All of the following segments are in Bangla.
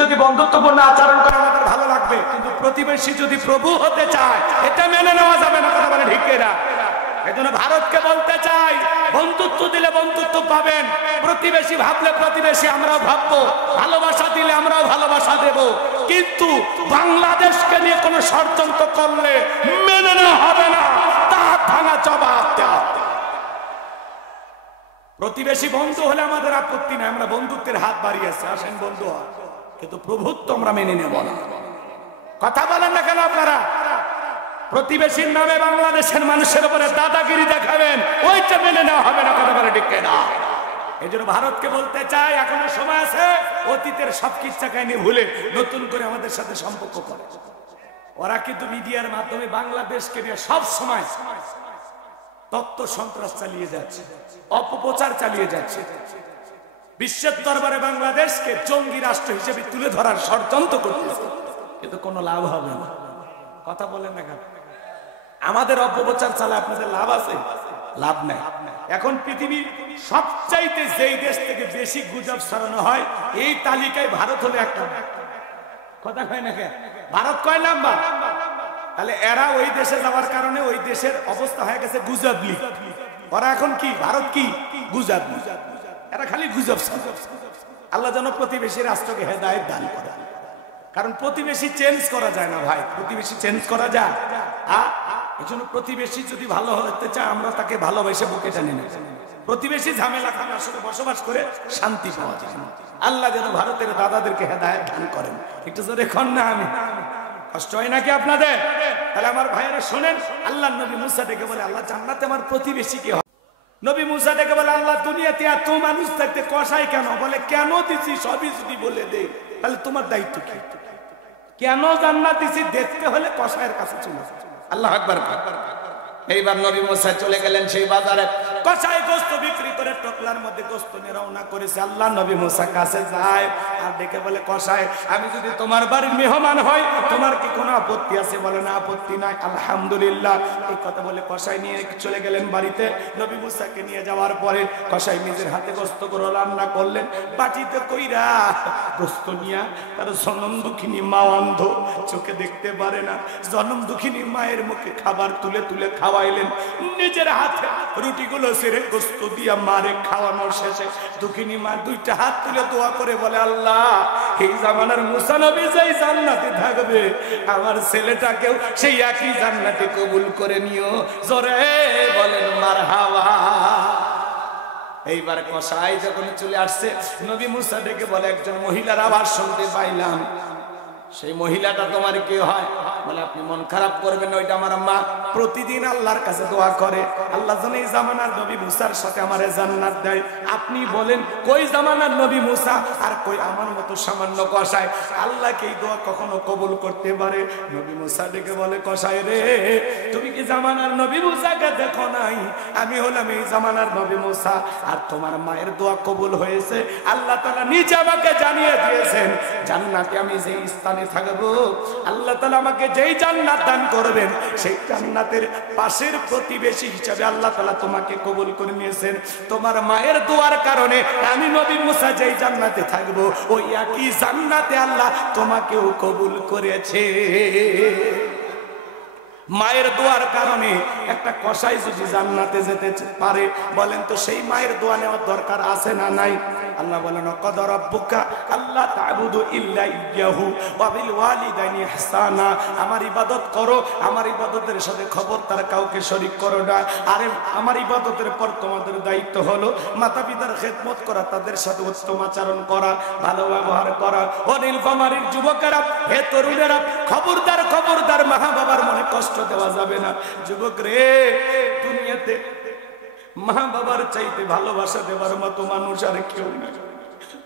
যদি বন্ধুত্বপূর্ণ আচরণ করে আমাদের ভালো লাগবে, কিন্তু প্রতিবেশী যদি প্রভু হতে চায় এটা মেনে নেওয়া যাবে না। কথা বলে ঠিক না? এজন্য ভারতকে বলতে চাই, বন্ধুত্ব দিলে বন্ধুত্ব পাবেন, প্রতিবেশী ভাবলে প্রতিবেশী আমরাও ভাববো, ভালোবাসা দিলে আমরাও ভালোবাসা দেব, কিন্তু বাংলাদেশকে নিয়ে কোনো ষড়যন্ত্র করলে মেনে নেওয়া হবে না, তা ভাঙা জবাব দেওয়া। প্রতিবেশী বন্ধু হলে আমাদের আপত্তি নাই, আমরা বন্ধুত্বের হাত বাড়িয়েছি, আসেন বন্ধু হয়, কিন্তু প্রভুত্ব আমরা মেনে নেব না। কথা বলেন না কেন আপনারা? প্রতিবেশীর নামে বাংলাদেশের মানুষের উপরে দাদাগিরি দেখাবেন, ওইটা মেনে নেওয়া হবে না। কথা বলে ঠিক না? এই জন্য ভারতকে বলতে চাই, এখনো সময় আছে, অতীতের সব কিচ্ছা কাহিনী ভুলে নতুন করে আমাদের সাথে সম্পর্ক করে। ওরা কিন্তু মিডিয়ার মাধ্যমে বাংলাদেশকে নিয়ে সব সময় তত্ত্ব সন্ত্রাস চালিয়ে যাচ্ছে, অপপ্রচার চালিয়ে যাচ্ছে, বিশ্বের দরবারে বাংলাদেশকে জঙ্গি রাষ্ট্র হিসেবে তুলে ধরার ষড়যন্ত্র করতেছে, কিন্তু কোনো লাভ হবে না। কথা বলেন না কেন? আমাদের অপপ্রচার চালা আপনাদের লাভ আছে? লাভ নাই। এখন পৃথিবীর সবচাইতে যেই দেশ থেকে বেশি গুজব ছড়ানো হয় এই তালিকায় ভারত হলো একটা। কথা কয় না কেন? ভারত কয় নাম্বার? তাহলে এরা ওই দেশে যাওয়ার কারণে ওই দেশের অবস্থা হয়ে গেছে গুজবলি। ওরা এখন কি? ভারত কি? গুজব। এরা খালি গুজব। আল্লাহ যেন প্রতিবেশী রাষ্ট্রকে হেদায়েত দান করে, কারণ প্রতিবেশী চেঞ্জ করা যায় না ভাই। প্রতিবেশী চেঞ্জ করা যায়? এই জন্য প্রতিবেশী যদি ভালো হতে চায় আমরা তাকে ভালোবেসে বুকে টানি না। প্রতিবেশী ঝামেলা খানার সাথে বসবাস করে শান্তি পাওয়া যায় না। আল্লাহ যেন ভারতের দাদাদেরকে হেদায়েত দান করেন। একটু জোরে কন না। আমি কষ্ট হয় নাকি আপনাদের? তাহলে আমার ভাইয়েরা শোনেন, আল্লাহ নবী মুসা ডেকে বলে, আল্লাহ জান্নাতে আমার প্রতিবেশী কি হয়? নবী মুসা ডেকে বলে, আল্লাহ দুনিয়াতে এত মানুষ থাকতে কষাই কেন? বলে, কেন দিছি সবই যদি বলে দে তাহলে তোমার দায়িত্ব কি? কেন জান্নাত দিছি দেখতে হলে কষায়ের কাছে চলে যাও। আল্লাহু আকবার। এইবার নবী মুসা চলে গেলেন সেই বাজারে, কষাই গোশত বিক্রি করে টকলার মধ্যে গোশত নিয়ে রওনা করেছে। আল্লাহ নবী মুসা কাছে যায় আর দেখে বলে, কষাই আমি যদি তোমার বাড়ির মেহমান হই তোমার কি কোনো আপত্তি আছে? বলে, না আপত্তি নাই, আলহামদুলিল্লাহ। এই কথা বলে কষাই নিয়ে চলে গেলেন বাড়িতে। নবী মুসাকে নিয়ে যাওয়ার পরে কষাই নিজের হাতে গোশত করে রান্না করলেন, বাটিতে কইরা গোশত নিয়া তার জনম দুঃখিনী মা অন্ধ, চোখে দেখতে পারে না, জনম দুঃখিনী মায়ের মুখে খাবার তুলে তুলে খাওয়াইলেন। নিজের হাতে রুটিগুলো সেরে গোশত দিয়া মারে খাওয়ানোর শেষে দুঃখিনী মা দুইটা হাত তুলে দোয়া করে বলে, আল্লাহ এই জামানার মুসা নবী যেই জান্নাতে থাকবে আমার ছেলেটাকেও সেই একই জান্নাতে কবুল করে নিও। জোরে বলেন মারহাবা। এইবার কষাই যখন চলে আসছে, নবী মুসা ডেকে বলে, একজন মহিলার আওয়াজ শুনতে পাইলাম, সেই মহিলাটা তোমার কি হয়? বলে, আপনি মন খারাপ করবেন, ওইটা আমার মা প্রতিদিন আল্লাহর কাছে দোয়া করে, আল্লাহ যেন এই জামানার নবী মুসার সাথে আমারে জান্নাত দেয়। আপনি বলেন কই জামানার নবী মুসা আর কই আমার মতো সামান্য কষাই, আল্লাহকে এই দোয়া কখনো কবুল করতে পারে? নবী মুসা ডেকে বলে, কষাই রে তুমি কি জামানার নবী মুসাকে দেখো নাই? আমি হলাম এই জামানার নবী মুসা, আর তোমার মায়ের দোয়া কবুল হয়েছে। আল্লাহ তাআলা নিজে আমাকে জানিয়ে দিয়েছেন জান্নাতে আমি যেই স্থানে থাকবো আল্লাহ তাআলা আমাকে যেই জান্নাত দান করবেন সেই জান্নাতের পাশের প্রতিবেশী হিসেবে আল্লাহ তাআলা তোমাকে কবুল করে নিয়েছেন। তোমার মায়ের দোয়ার কারণে আমি নবী মুসা যেই জান্নাতে থাকবো ওই একই জান্নাতে আল্লাহ তোমাকেও কবুল করেছে। মায়ের দোয়ার কারণে একটা কসাই যদি জান্নাতে যেতে পারে, বলেন তো সেই মায়ের দোয়া নেওয়ার দরকার আছে না নাই? আল্লাহ বলেন, ক্বাদা রাব্বুকা আল্লা তা'বুদু ইল্লা ইয়্যাহু ওয়া বিল ওয়ালিদাইনি ইহসানা। আমার ইবাদত করো, আমার ইবাদতের সাথে খবরদার কাউকে শরীক করো না। আরে আমার ইবাদতের পর তোমাদের দায়িত্ব হলো মাতা পিতার খেদমত করা, তাদের সাথে উত্তম আচরণ করা, ভালো ব্যবহার করা। ও নীলফামারীর যুবকেরা, হে তরুণেরা, খবরদার খবরদার মা বাবার মনে কষ্ট দেওয়া যাবে না। যুবক রে, দুনিয়াতে মা বাবার চাইতে ভালোবাসা দেওয়ার মতো মানুষ আর কেউ নেই।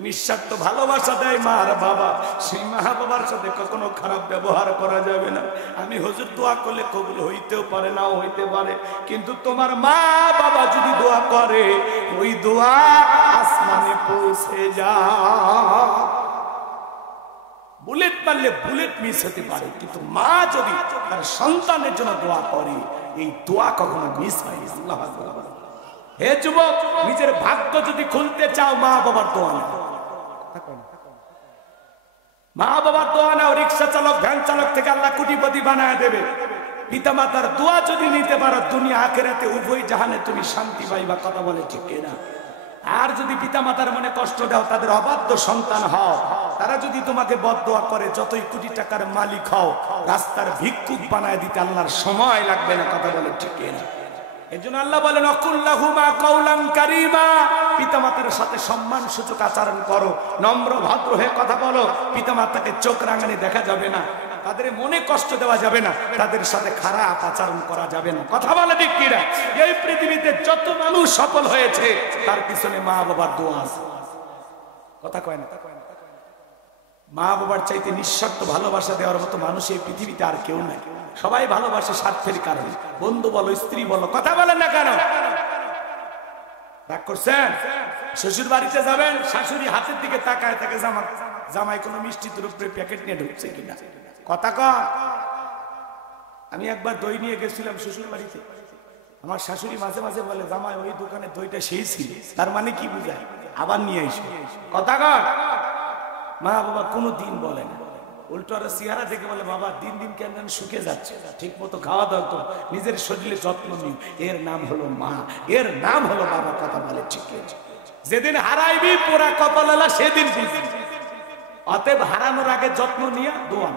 নিঃস্বার্থ ভালোবাসা দেয় মা আর বাবা, সেই মা বাবার সাথে কখনো খারাপ ব্যবহার করা যাবে না। আমি হুজুর দোয়া করলে কবুল হইতেও পারে, নাও হইতে পারে, কিন্তু তোমার মা বাবা যদি দোয়া করে ওই দোয়া আসমানে পৌঁছে যায়। বুলেট মারলে বুলেট মিস হতে পারে, কিন্তু মা যদি তার সন্তানের জন্য দোয়া করে এই দোয়া কখনো মিস হয় না। আল্লাহু আকবার। হে যুবক, নিজের ভাগ্য যদি খুলতে চাও মা বাবার দোয়া নাও। মা বাবার দোয়া নাও, রিক্সা চালক ভ্যান চালক থেকে আল্লাহ কোটিপতি বানায় দেবে। পিতা মাতার দোয়া যদি নিতে পারো, দুনিয়া আখিরাতে উভয় জাহানে তুমি শান্তি পাইবা। কথা বলে ঠিক কিনা? আর যদি পিতা মাতার মনে কষ্ট দাও, তাদের অবাধ্য সন্তান হও, তারা যদি তোমাকে বদদোয়া করে, যতই কোটি টাকার মালিক হও, রাস্তার ভিক্ষুক বানায় দিতে আল্লাহর সময় লাগবে না। কথা বলে ঠিক কিনা? এজন্য আল্লাহ বলেন অকুল্লাহুমা কাউলান কারীমা, পিতামাতার সাথে সম্মান সূচক আচরণ করো, নম্র ভদ্র হয়ে কথা বলো। পিতামাতাকে চোখ রাঙানি দেখা যাবে না, তাদের মনে কষ্ট দেওয়া যাবে না, তাদের সাথে খারাপ আচরণ করা যাবে না। কথা বলে ঠিক কিনা? এই পৃথিবীতে যত মানুষ সফল হয়েছে, তার পিছনে মা বাবার দোয়া আছে। কথা কয় না? মা বাবার চাইতে নিঃস্বার্থ ভালোবাসা দেওয়ার মতো মানুষ এই পৃথিবীতে আর কেউ নাই। সবাই ভালোবাসে স্বার্থের কারণে, বন্ধু বলো, স্ত্রী বলো। কথা বলেন না কেন? রাগ করছেন? শ্বশুর বাড়িতে যাবেন, শাশুড়ি হাতের দিকে তাকায় থাকে, জামাই কোনো মিষ্টি দ্রব্যের প্যাকেট নিয়ে ঢুকছে কিনা। কথা কন। আমি একবার দই নিয়ে গেছিলাম শ্বশুর বাড়িতে, আমার শাশুড়ি মাঝে মাঝে বলে, জামাই ওই দোকানে দইটা সেই ছিল। তার মানে কি বুঝায়? আবার নিয়ে এসো। কথা কন। মা বাবা কোনো দিন বলে না, উল্টো আর চেহারা দেখে বলে, বাবা দিন দিন কেন শুকে যাচ্ছে, ঠিক মতো খাওয়া দাওয়া তো, নিজের শরীরে যত্ন নিও। এর নাম হলো মা, এর নাম হলো বাবা। কথা বলে ঠিক। যেদিন হারাইবি পোড়া কপালা সেদিন বুঝবি। অতএব হারানোর আগে যত্ন নিয়ে দোয়া,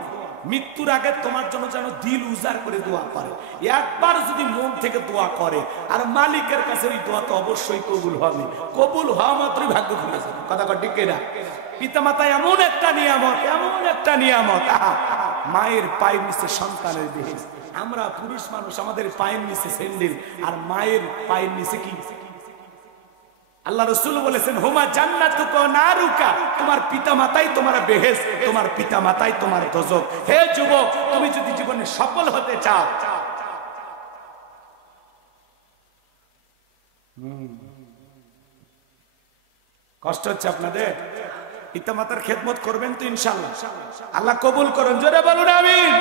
মৃত্যুর আগে তোমার জন্য যেন দিল উজাড় করে দোয়া করে। একবার যদি মন থেকে দোয়া করে, আর মালিকের কাছে ওই দোয়া তো অবশ্যই কবুল হবে। কবুল হওয়া মাত্রই ভাগ্য খুলে যাবে। কথা কর ঠিক কিনা? পিতামাতা এমন একটা নিয়ামত, এমন একটা নিয়ামত। মায়ের পায়ের নিচে সন্তানের দেহে। আমরা পুরুষ মানুষ, আমাদের পায়ের নিচে স্যান্ডেল, আর মায়ের পায়ের নিচে কি? আল্লাহ রাসূল বলেছেন, হুমা জান্নাতুকা নারুকা, তোমার পিতামাতাই তোমার বেহেশত, তোমার পিতামাতাই তোমার দোজখ। হে যুবক, তুমি যদি জীবনে সফল হতে চাও, কষ্ট হচ্ছে আপনাদের, পিতামাতার খেদমত করবেন তো ইনশাআল্লাহ। আল্লাহ কবুল করুন। জোরে বলুন আমিন।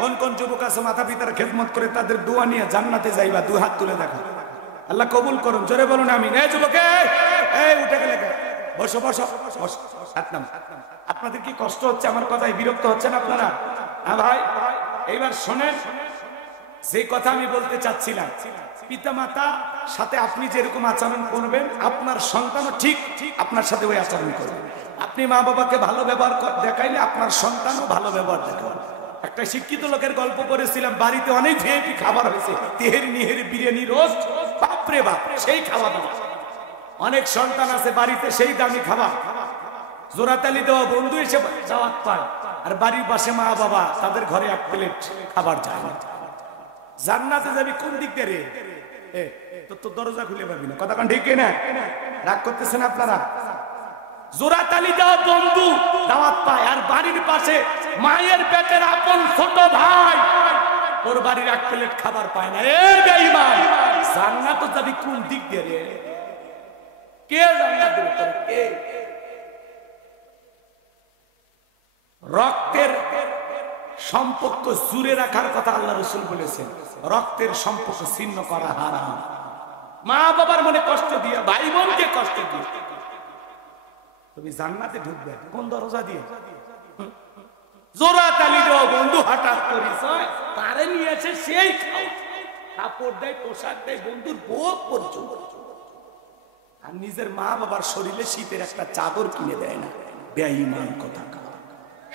কোন কোন যুবক আছে মাতা পিতার খেদমত করে তাদের দোয়া নিয়ে জান্নাতে যাইবা? দুই হাত তুলে দেখা। আল্লাহ কবুল করুন। জোরে বলুন আমিন। এই যুবক, এই উঠে গেলে, বসো বসো বসো। আপনাদের কি কষ্ট হচ্ছে আমার কথায়? বিরক্ত হচ্ছেন আপনারা? হ্যাঁ ভাই, এইবার শোনেন যে কথা আমি বলতে চাচ্ছিলাম। পিতামাতা সাথে আপনি যেরকম আচরণ করবেন, আপনার সন্তানও ঠিক আপনার সাথে ওই আচরণ করবে। আপনি মা বাবাকে ভালো ব্যবহার দেখাইলে আপনার সন্তানও ভালো ব্যবহার দেখাবে। একটা শিক্ষিত লোকের গল্প করেছিলাম, বাড়িতে অনেক ভিআইপি খাবার হয়েছে, তেহেরি নিহেরি বিরিয়ানি রোস্ট, বাপরে বাপ সেই খাওয়া দাওয়া। অনেক সন্তান আছে বাড়িতে সেই দামি খাবার, জোড়াতালি দেওয়া বন্ধু এসে দাওয়াত পায়, আর বাড়ির পাশে মা বাবা, তাদের ঘরে এক প্লেট খাবার যায় না। জান্নাতে যাবি কোন দিক দিয়ে রে? তো দরজা খুলে পাবি না। কথা ঠিক না? রাগ করতেছেন আপনারা? জোড়াতালি দেওয়া বন্ধু দাওয়াত পায়, আর বাড়ির পাশে মায়ের পেটের আপন ছোট ভাই ওর বাড়ির এক প্লেট খাবার পায় না। এ বেঈমান, জান্নাতে যাবি কোন দিক দিয়ে রে? কে জান্নাত দেবে তোর? কে? রক্তের সম্পর্ক জুড়ে রাখার কথা আল্লাহ রাসূল বলেছেন। রক্তের সম্পর্ক ছিন্ন করা হারাম। মা বাবার মনে কষ্ট দিয়ে, ভাই বোনকে কষ্ট দিয়ে তুমি জান্নাতে ঢুকবে কোন দরজা দিয়ে? জোড়া তালি দেওয়া বন্ধু হঠাৎ পরিচয়, তারে নিয়েছে সেই কাপড় দেয়, পোশাক দেয়, বন্ধুর ভোগ পর্যন্ত, আর নিজের মা বাবার শরীরে শীতের একটা চাদর কিনে দেয় না। বেঈমান কথা,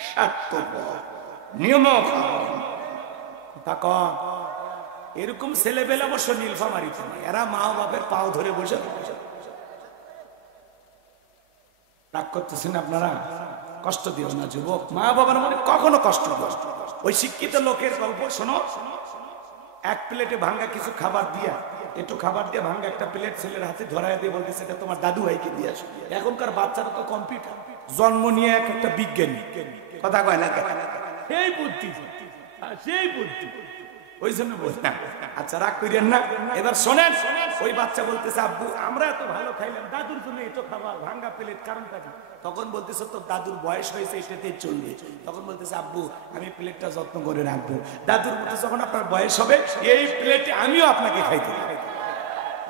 স্বার্থপর, নিয়ম কথা কম। এরকম ছেলেবেলা অবশ্য নীলফামারীতে না, এরা মা বাপের পাও ধরে বসে। রাগ করতেছেন আপনারা? কষ্ট দিও না যুবক, মা বাবার মনে কখনো কষ্ট দিও। ওই শিক্ষিত লোকের গল্প শোনো। এক প্লেটে ভাঙ্গা কিছু খাবার দিয়া, একটু খাবার দিয়ে ভাঙ্গা একটা প্লেট ছেলের হাতে ধরায় দিয়ে বলতেছে, এটা তোমার দাদু ভাইকে দিয়ে আসো। এখনকার বাচ্চারা তো কম্পিউটার, জন্ম নিয়ে একটা বিজ্ঞানী। কথা কয় না? সেই বুদ্ধি, সেই বুদ্ধি, ওই জন্য বলতাম। আচ্ছা রাগ করেন না। এবার শোনেন, ওই বাচ্চা বলতেছে, আব্বু আমরা এত ভালো খাইলাম, দাদুর জন্য এত খাবার, ভাঙ্গা প্লেট, কারণটা কি? তখন বলতেছে, তোর দাদুর বয়স হয়েছে, এটাতেই চলবে। তখন বলতেছে, আব্বু আমি প্লেটটা যত্ন করে রাখবো, দাদুর মতো যখন আপনার বয়স হবে এই প্লেটে আমিও আপনাকে খাইতে।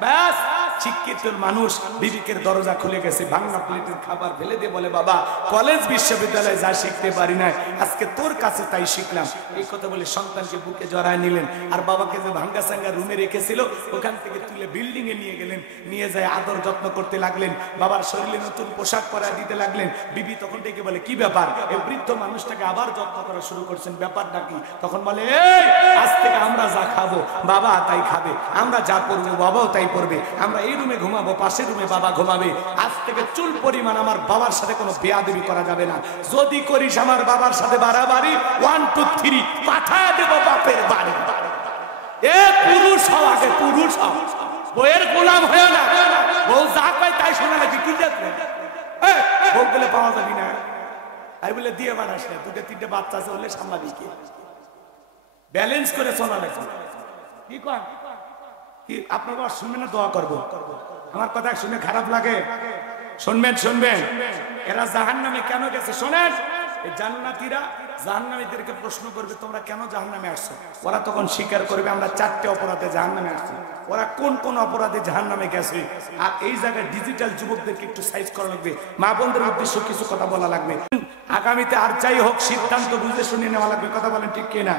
ব্যাস শিক্ষিত মানুষ বিবিকের দরজা খুলে গেছে, ভাঙা প্লেটের খাবার ফেলে দিয়ে বলে, বাবা কলেজ বিশ্ববিদ্যালয়ে যা শিখতে পারি না আজকে তোর কাছে তাই শিখলাম। এই কথা বলে সন্তানকে বুকে জড়ায় নিলেন, আর বাবাকে যে ভাঙ্গা সাঙ্গা রুমে রেখেছিল ওখান থেকে তুলে বিল্ডিং এ নিয়ে গেলেন, নিয়ে যায় আদর যত্ন করতে লাগলেন, বাবার শরীরে নতুন পোশাক পরায় দিতে লাগলেন। বিবি তখন থেকে বলে, কি ব্যাপার? এই বৃদ্ধ মানুষটাকে আবার যত্ন করা শুরু করছেন, ব্যাপারটা কি? তখন বলে, এই আজ থেকে আমরা যা খাবো বাবা তাই খাবে, আমরা যা করবো বাবাও তাই করবে, আমরা এই রুমে ঘুমাবো, পাশের রুমে বাবা ঘুমাবে, আজ থেকে চুল পরিমাণ আমার বাবার সাথে কোনো বেয়াদবি করা যাবে না, যদি করিস আমার বাবার সাথে বাড়াবাড়ি 1 2 3 পাঠায় দেবো বাপের বাড়ি। এ পুরুষ হও, আগে পুরুষ হও, বইয়ের গোলাম হয় না। বউ যা পায় তাই শোনা লাগে, কি যাচ্ছে বউ বলে পাওয়া যাবি না, আমি বলে দিয়ে বাড়াস না, 2 3টে বাচ্চা আছে হলে সামলাবি কি, ব্যালেন্স করে চলা লাগবে। কি কর কি আপনার বাবা শুনবেন না? দোয়া করবো। আমার কথা শুনে খারাপ লাগে? শুনবেন শুনবেন। এরা জাহান্নামে কেন গেছে শোনেন। এই জান্নাতীরা জাহান্নামীদেরকে প্রশ্ন করবে, তোমরা কেন জাহান্নামে আসছো? ওরা তখন স্বীকার করবে, আমরা 4টে অপরাধে জাহান্নামে আসছি। ওরা কোন কোন অপরাধে জাহান্নামে গেছে, আর এই জায়গায় ডিজিটাল যুবকদেরকে একটু সাইজ করা লাগবে, মা বোনদের উদ্দেশ্য কিছু কথা বলা লাগবে। আগামীতে আর যাই হোক সিদ্ধান্ত বুঝে শুনে নেওয়া লাগবে, কথা বলেন ঠিক কিনা?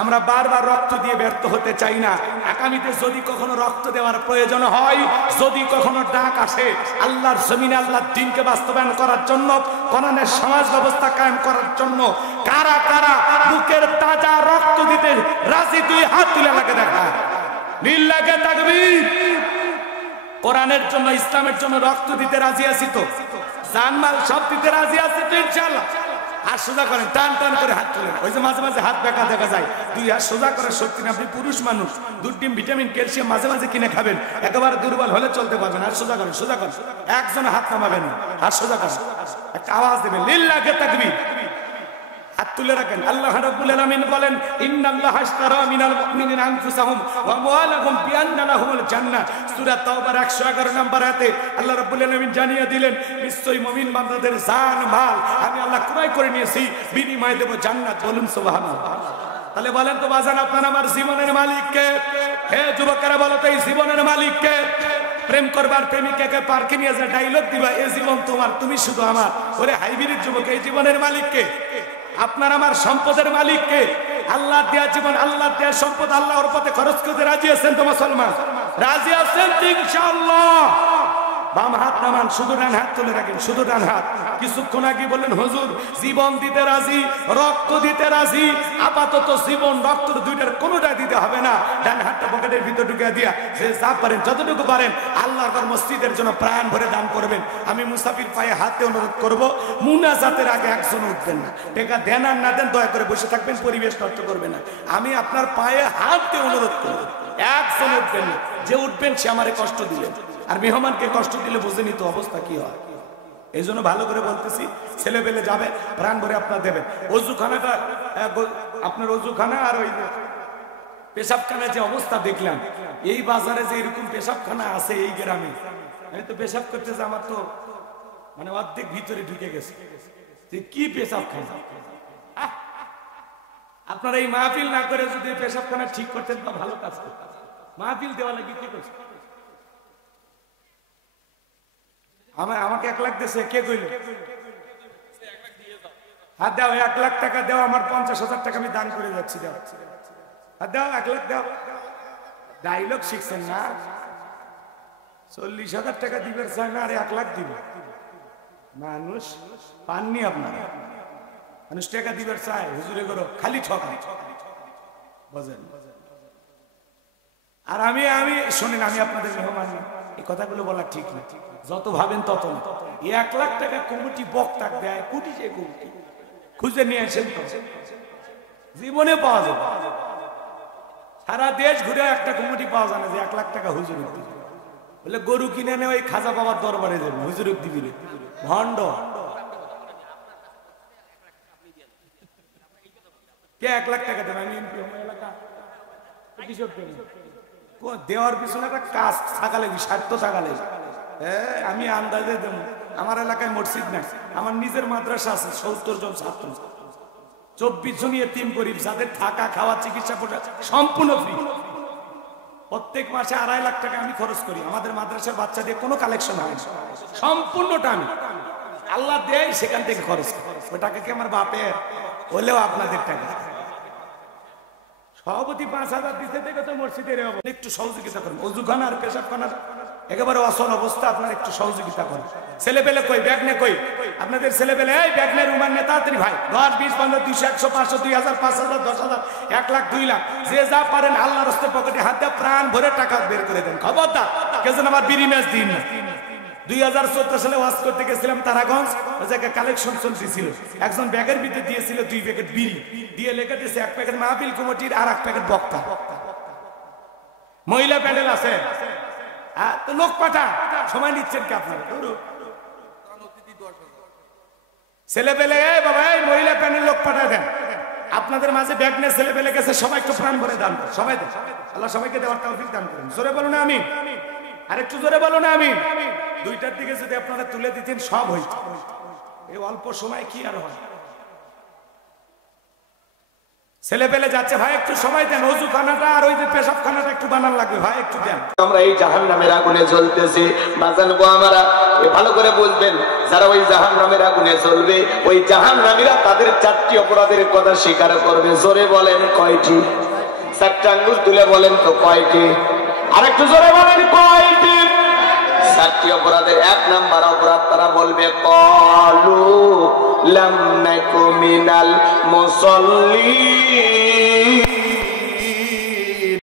আমরা বারবার রক্ত দিয়ে ব্যর্থ হতে চাই না। আগামীতে যদি কখনো রক্ত দেওয়ার প্রয়োজন হয়, যদি কখনো ডাক আসে আল্লাহর জমিনে আল্লাহর দ্বীনকে বাস্তবায়ন করার জন্য, কোরআনের সমাজ ব্যবস্থা কায়েম করার জন্য, কারা কারা বুকের তাজা রক্ত দিতে রাজি? 2 হাত তুলে লাগে দেখা, লিল্লাহে তাকবীর। কোরআনের জন্য ইসলামের জন্য রক্ত দিতে রাজি আছি তো, জানমাল সব দিতে রাজি আছি তো ইনশাআল্লাহ। আর সোজা করেন, টান টান করে হাত তুলেন। ওই যে মাঝে মাঝে হাত বেঁকা দেখা যায়, 2 হাত সোজা করে শক্তি না। আপনি পুরুষ মানুষ, দুধ ডিম ভিটামিন ক্যালসিয়াম মাঝে মাঝে কিনে খাবেন, একেবারে দুর্বল হলে চলতে পারবেন। আর সোজা করেন, সোজা করেন, একজন হাত নামাবেন, হাত সোজা করেন, একটা আওয়াজ দেবেন, লিল্লাহে তাকবীর। হাত তুলে রাখেন। আল্লাহ রাব্বুল আলামিন বলেন, ইন্নাল্লাহা আশতারা মিনাল মুমিনিনা আনফুসাহুম ওয়া আমওয়ালাহুম বিআন্না লাহুমুল জান্নাহ। সূরা তাওবার 111 নম্বর আয়াতে আল্লাহ রাব্বুল আলামিন জানিয়ে দিলেন, নিশ্চয়ই মুমিন বান্দাদের জান মাল আমি আল্লাহ ক্রয় করে নিয়েছি, বিনিময়ে দেব জান্নাত। বলুন সুবহানাল্লাহ। তাহলে বলেন তো বাজান, আপনার আমার জীবনের মালিক কে? হে যুবকেরা বলো তো, এই জীবনের মালিক কে? প্রেম করবার প্রেমিকাকে পার্কে নিয়ে যা ডায়লগ দিবা, এই জীবন তোমার, তুমি শুধু আমার। ওরে হাইব্রিড যুবক, এই জীবনের মালিক কে? আপনার আমার সম্পদের মালিক কে? আল্লাহ দেয়া জীবন, আল্লাহ দেয়া সম্পদ আল্লাহর পথে খরচ করতে রাজি আছেন তো মুসলমান? রাজি আছেন তো ইনশাআল্লাহ? বাম হাত নামান, শুধু ডান হাত তুলে রাখেন, শুধু ডান হাত। কিছুক্ষণ আগে বললেন হুজুর জীবন দিতে রাজি, রক্ত দিতে রাজি। আপাতত জীবন রক্ত দুইটার কোনোটা দিতে হবে না। ডান হাতটা পকেটের ভিতর ঢুকিয়ে দিয়া যে যা পারেন যতটুকু পারেন আল্লাহর ঘর মসজিদের জন্য প্রাণ ভরে দান করবেন। আমি মুসাফির পায়ে হাতে অনুরোধ করব, মুনাজাতের আগে একজন উঠবেন না। টাকা দেন আর না দেন দয়া করে বসে থাকবেন, পরিবেশ নষ্ট করবেন না। আমি আপনার পায়ে হাত দিয়ে অনুরোধ করব, একজন উঠবেন না। যে উঠবেন সে আমারে কষ্ট দিলেন, আর মেহমানকে কষ্ট দিলে বুঝেনি তো অবস্থা কি হয়। এই জন্য ভালো করে বলতেছি, ছেলে পেলে যাবে প্রাণ ভরে আপনার দেবেন। অজুখানাটা আপনার অজুখানা আর ওই পেশাবখানা যে অবস্থা দেখলাম, এই বাজারে যে এরকম পেশাবখানা আছে এই গ্রামে, আমি তো পেশাব করতেছে আমার তো মানে অর্ধেক ভিতরে ঢুকে গেছে যে কি পেশাবখানা। আপনারা এই মাহফিল না করে যদি পেশাবখানা ঠিক করতেন তো ভালো কাজ করতেন। মাহফিল দেওয়া লাগে কি করছে? আমাকে 1 লাখ দিয়েছে, কে কইল? হাত দাও, 1 লাখ টাকা দাও, আমার 50,000 টাকা আমি দান করে যাচ্ছি। দাও হাত দাও, 1 লাখ দাও। ডায়লগ শিখছেন না? 40,000 টাকা দিবেন চায় না, আরে 1 লাখ দিবে। মানুষ পাননি আপনারা, মানুষ টাকা দিবেন চায়, হুজুরে করো খালি ঠকা বুঝেন। আর আমি শোনেন, আমি আপনাদের মেহমান, এই কথাগুলো বলা ঠিক না। যত ভাবেন তত না। 1 লাখ টাকা কমিটি বক্তা দেয়, কোটি সে কমিটি খুঁজে নিয়ে আসেন তো, জীবনে পাওয়া যাবে। সারা দেশ ঘুরে একটা কমিটি পাওয়া যায় না যে 1 লাখ টাকা হুজুর বলে গরু কিনে নেওয়া ওই খাজা বাবার দরবারে যাবে, হুজুর দিবি ভণ্ড। কে 1 লাখ টাকা দেবে? আমি এলাকা দেওয়ার পিছনে একটা কাজ থাকা লাগবে, স্বার্থ থাকা লাগবে। আমি আন্দাজে দেব, আমার এলাকায় মসজিদ নাই, আমার নিজের মাদ্রাসা আছে, 70 জন ছাত্র, 24 জন এতিম গরিব, যাদের থাকা খাওয়া চিকিৎসা সম্পূর্ণ ফ্রি। প্রত্যেক মাসে 2.5 লাখ টাকা আমি খরচ করি। আমাদের মাদ্রাসার বাচ্চা দিয়ে কোনো কালেকশন হয় না, সম্পূর্ণটা আমি আল্লাহ দেয়, সেখান থেকে খরচ করি। ওই টাকা কি আমার বাপের, হলেও আপনাদের টাকা। সভাপতি 5,000 দিতে থেকে তো মসজিদের একটু সহযোগিতা করুন। অজুখানা আর পেশাবখানার একেবারে অসল অবস্থা, আপনার একটু সহযোগিতা করুন। ছেলে পেলে কই, ব্যাগ নে কই আপনাদের ছেলে পেলে? এই ব্যাগ নে, রুমান নে, তাড়াতাড়ি ভাই। 10, 20, 15, 200, 100, 500, 2000, 5000, 10,000, 1 লাখ, 2 লাখ, যে যা পারেন আল্লাহর রাস্তায় পকেটে হাত দিয়ে প্রাণ ভরে টাকা বের করে দেন। খবরদার কেউ যেন আবার বিড়ি ম্যাচ দিন না। 2014 সালে ওয়াজ করতে গেছিলাম তারাগঞ্জ, ওই জায়গায় কালেকশন চলতেছিল। একজন ব্যাগের ভিতরে দিয়েছিল 2 প্যাকেট বিড়ি, দিয়ে লেখা দিয়েছে 1 প্যাকেট মাহফিল কমিটির আর 1 প্যাকেট বক্তা। মহিলা প্যানেল আছে, তো লোক পাঠা, সময় নিচ্ছেন কি আপনারা? ছেলে পেলে বাবা, এই মহিলা প্যানেল লোক পাঠায় দেন। আপনাদের মাঝে ব্যাগ নিয়ে ছেলে পেলে গেছে, সবাই একটু প্রাণ ভরে দান, সবাই দেন। আল্লাহ সবাইকে দেওয়ার তৌফিক দান করেন। জোরে বলো না আমিন। আর একটু জোরে বলো না আমিন। 2টার দিকে যদি আপনারা তুলে দিতেন সব হইত। এই অল্প সময় কি আর হয়? ছেলে পেলে যাচ্ছে, ভাই একটু সময় দেন, ওযু খানাটা আর ওই যে পেশাব খানাটা একটু বানান লাগবে, ভাই একটু দেন। আমরা এই জাহান্নামের আগুনে জ্বলতেছি। বাজান গো আমারা ভালো করে বুঝবেন, যারা ওই জাহান্নামের আগুনে জ্বলবে, ওই জাহান্নামীরা তাদের 4টি অপরাধের কথা স্বীকার করবে। জোরে বলেন কয়টি? 4টা আঙ্গুল তুলে বলেন তো কয়টি? আর একটু জোরে বলেন কয়টি? 4টি অপরাধের 1 নাম্বার অপরাধ তারা বলবে, ক্বালু লাম নাকু মিনাল মুসাল্লিন।